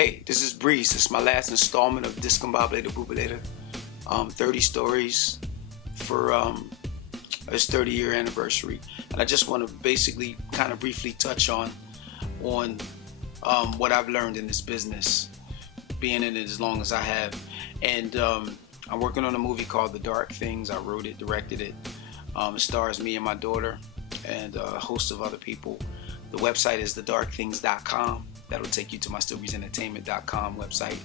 Hey, this is Breeze. This is my last installment of Discombobulatorbubalator. 30 stories for its 30-year anniversary. And I just want to basically kind of briefly touch on what I've learned in this business, being in it as long as I have. And I'm working on a movie called The Dark Things. I wrote it, directed it. It stars me and my daughter and a host of other people. The website is thedarkthings.com. That'll take you to my stillbreezeentertainment.com website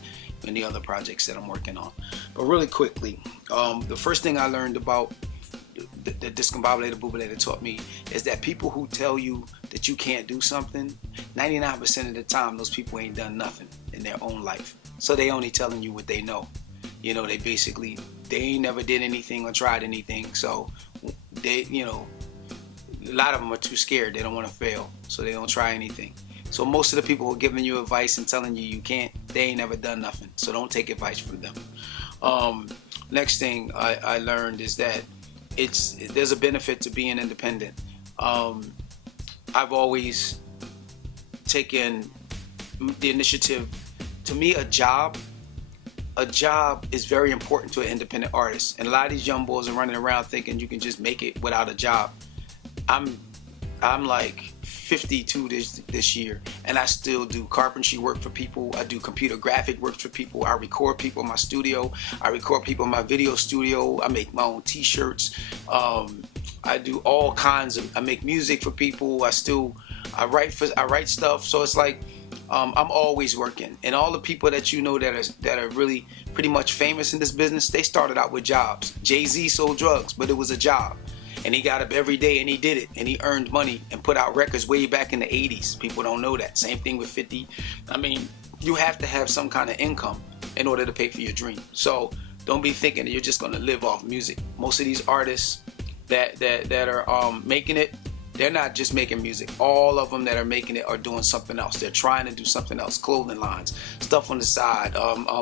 and the other projects that I'm working on. But really quickly, the first thing I learned about the Discombobulatorbubalator taught me is that people who tell you that you can't do something, 99% of the time those people ain't done nothing in their own life. So they only telling you what they know. You know, they ain't never did anything or tried anything. So they, a lot of them are too scared. They don't want to fail, so they don't try anything. So most of the people who are giving you advice and telling you you can't, they ain't never done nothing. So don't take advice from them. Next thing I learned is that there's a benefit to being independent. I've always taken the initiative. To me, a job is very important to an independent artist. And a lot of these young boys are running around thinking you can just make it without a job. I'm like 52 this year, and I still do carpentry work for people. I do computer graphic work for people. I record people in my studio. I record people in my video studio. I make my own t-shirts. I do all kinds of, I make music for people. I write stuff. So it's like, I'm always working. And all the people that you know that are really pretty much famous in this business, they started out with jobs. Jay-Z sold drugs, but it was a job. And he got up every day and he did it, and he earned money and put out records way back in the 80s. People don't know that. Same thing with 50. I mean, you have to have some kind of income in order to pay for your dream. So don't be thinking that you're just gonna live off music. Most of these artists that are making it, they're not just making music. All of them that are making it are doing something else. They're trying to do something else. Clothing lines, stuff on the side,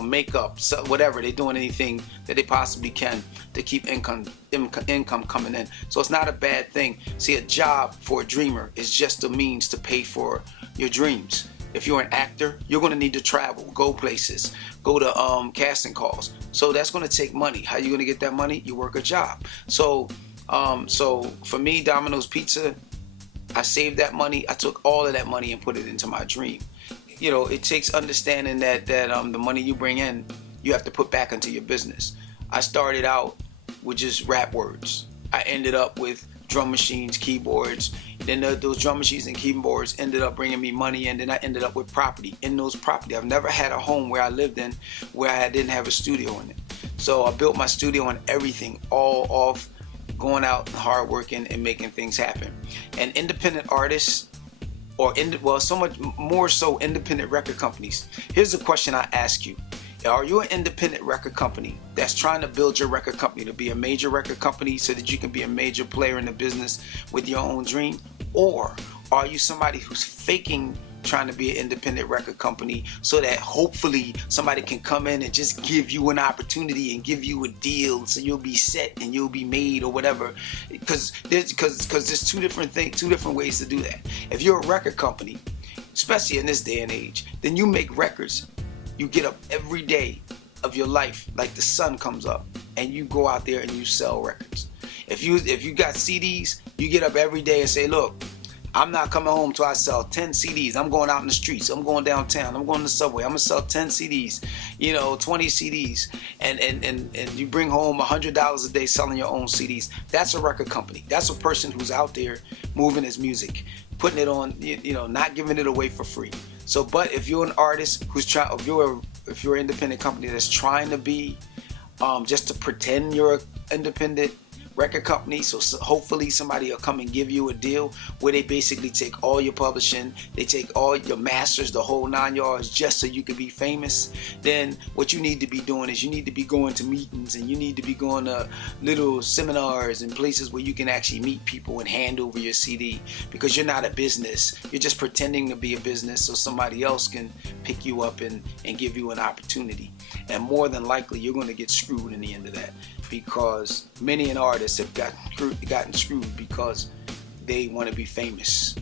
makeup, whatever. They're doing anything that they possibly can to keep income coming in. So it's not a bad thing. See, a job for a dreamer is just a means to pay for your dreams. If you're an actor, you're going to need to travel, go places, go to casting calls. So that's going to take money. How are you going to get that money? You work a job. So for me, Domino's Pizza, I saved that money. I took all of that money and put it into my dream. You know, it takes understanding that the money you bring in, you have to put back into your business. I started out with just rap words. I ended up with drum machines, keyboards. Then those drum machines and keyboards ended up bringing me money, and then I ended up with property. In those property, I've never had a home where I lived in where I didn't have a studio in it. So I built my studio and everything all off going out and hard working and making things happen. And independent artists, so much more so independent record companies. Here's a question I ask you. Are you an independent record company that's trying to build your record company to be a major record company so that you can be a major player in the business with your own dream? Or are you somebody who's faking trying to be an independent record company so that hopefully somebody can come in and just give you an opportunity and give you a deal so you'll be set and you'll be made or whatever? Because there's two different ways to do that. If you're a record company, especially in this day and age, then you make records. You get up every day of your life like the sun comes up, and you go out there and you sell records. If you got CDs, you get up every day and say, look, I'm not coming home till I sell 10 CDs. I'm going out in the streets. I'm going downtown. I'm going to the subway. I'm going to sell 10 CDs, 20 CDs. And you bring home $100 a day selling your own CDs. That's a record company. That's a person who's out there moving his music, putting it on, not giving it away for free. So, but if you're an artist who's if you're an independent company that's trying to be, just to pretend you're an independent record company, so hopefully somebody will come and give you a deal where they basically take all your publishing, they take all your masters, the whole 9 yards, just so you can be famous. Then what you need to be doing is you need to be going to meetings, and you need to be going to little seminars and places where you can actually meet people and hand over your CD, because you're not a business. You're just pretending to be a business so somebody else can pick you up and give you an opportunity. And more than likely you're going to get screwed in the end of that, because many an artist have gotten screwed because they want to be famous.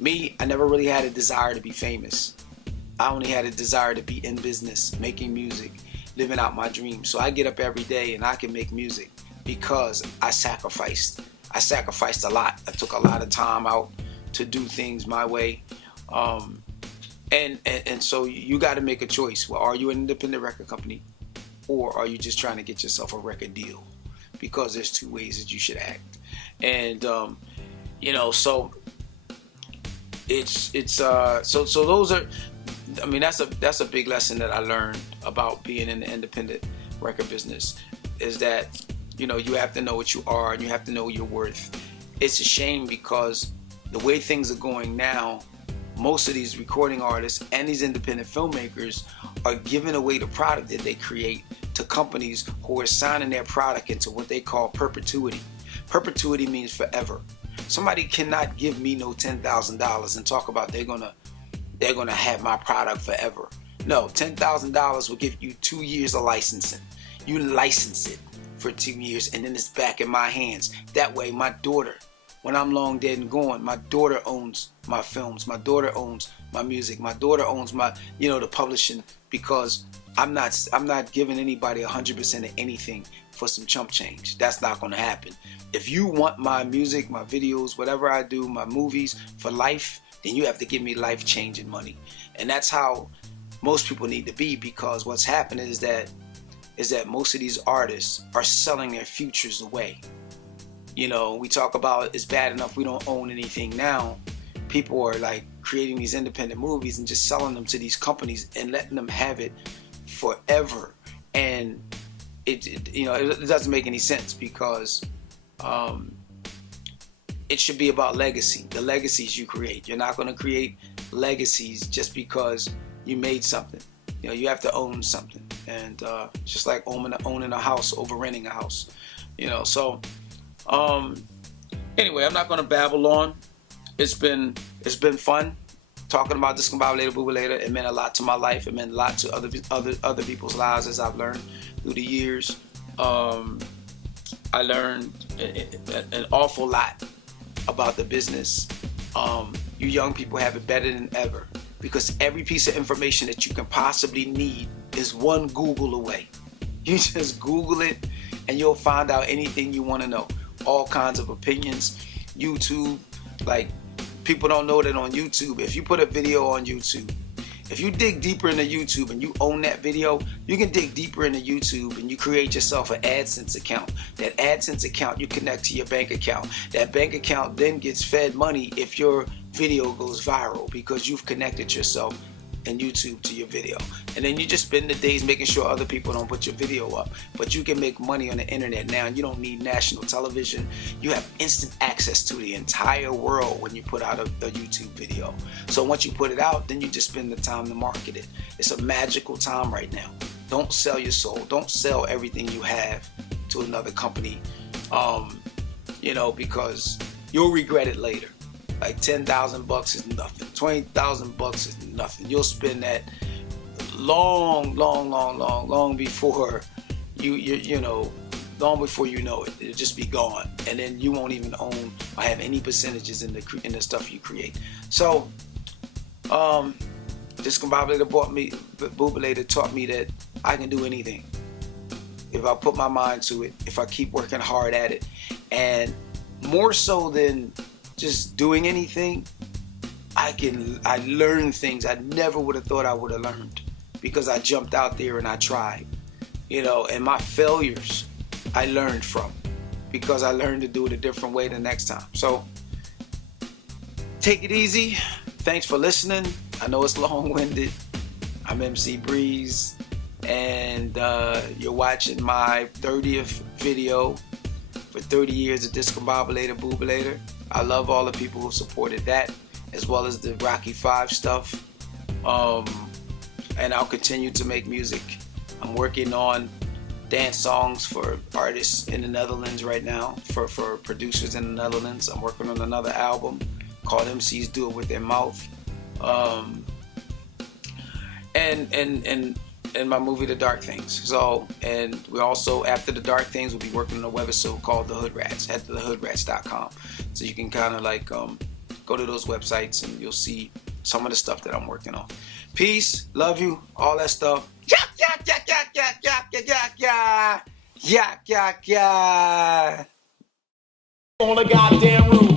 Me, I never really had a desire to be famous. I only had a desire to be in business, making music, living out my dreams. So I get up every day and I can make music because I sacrificed. I sacrificed a lot. I took a lot of time out to do things my way. And so you got to make a choice. Well, are you an independent record company, or are you just trying to get yourself a record deal? Because there's two ways that you should act. And you know, so so those are, I mean, that's a big lesson that I learned about being in the independent record business, is that, you know, you have to know what you are and you have to know your worth. It's a shame because the way things are going now, most of these recording artists and these independent filmmakers are giving away the product that they create to companies who are signing their product into what they call perpetuity. Perpetuity means forever. Somebody cannot give me no $10,000 and talk about they're gonna have my product forever. No, $10,000 will give you 2 years of licensing. You license it for 2 years and then it's back in my hands. That way my daughter, when I'm long dead and gone, my daughter owns my films, my daughter owns my music, my daughter owns my, you know, the publishing, because I'm not giving anybody 100% of anything for some chump change. That's not going to happen. If you want my music, my videos, whatever I do, my movies for life, then you have to give me life-changing money. And that's how most people need to be, because what's happening is that most of these artists are selling their futures away. You know, we talk about it's bad enough we don't own anything now. People are like creating these independent movies and just selling them to these companies and letting them have it forever. And it you know, it doesn't make any sense, because it should be about legacy, the legacies you create. You're not going to create legacies just because you made something. You know, you have to own something. And just like owning a house over renting a house. You know, so anyway, I'm not going to babble on. It's been fun talking about Discombobulator. It meant a lot to my life. It meant a lot to other people's lives, as I've learned through the years. I learned an awful lot about the business. You young people have it better than ever, because every piece of information that you can possibly need is one Google away. You just Google it and you'll find out anything you want to know. All kinds of opinions. YouTube, like, people don't know that on YouTube, if you put a video on YouTube, if you dig deeper into YouTube and you own that video, you can dig deeper into YouTube and you create yourself an AdSense account. That AdSense account you connect to your bank account. That bank account then gets fed money if your video goes viral, because you've connected yourself and YouTube to your video. And then you just spend the days making sure other people don't put your video up. But you can make money on the internet now, and you don't need national television. You have instant access to the entire world when you put out a YouTube video. So once you put it out, then you just spend the time to market it. It's a magical time right now. Don't sell your soul. Don't sell everything you have to another company, you know, because you'll regret it later. Like $10,000 is nothing. $20,000 is nothing. You'll spend that long before you know, long before you know it. It'll just be gone, and then you won't even own or have any percentages in the stuff you create. So, Discombobulator taught me that I can do anything if I put my mind to it. If I keep working hard at it, and more so than just doing anything, I learn things I never would have thought I would have learned, because I jumped out there and I tried, you know. And my failures I learned from, because I learned to do it a different way the next time. So take it easy. Thanks for listening. I know it's long-winded. I'm MC Breeze, and you're watching my 30th video for 30 years of Discombobulator. I love all the people who supported that, as well as the Rocky 5 stuff. And I'll continue to make music. I'm working on dance songs for artists in the Netherlands right now, for producers in the Netherlands. I'm working on another album called MCs Do It With Their Mouth. And my movie The Dark Things. So, and we also, after The Dark Things, we'll be working on a webisode called The Hood Rats. Head to thehoodrats.com. So you can kind of like go to those websites and you'll see some of the stuff that I'm working on. Peace, love you, all that stuff. Yak, yak, yak, yak, yak, yak, yak, yak, yak, yak, yak, yak. On the goddamn roof.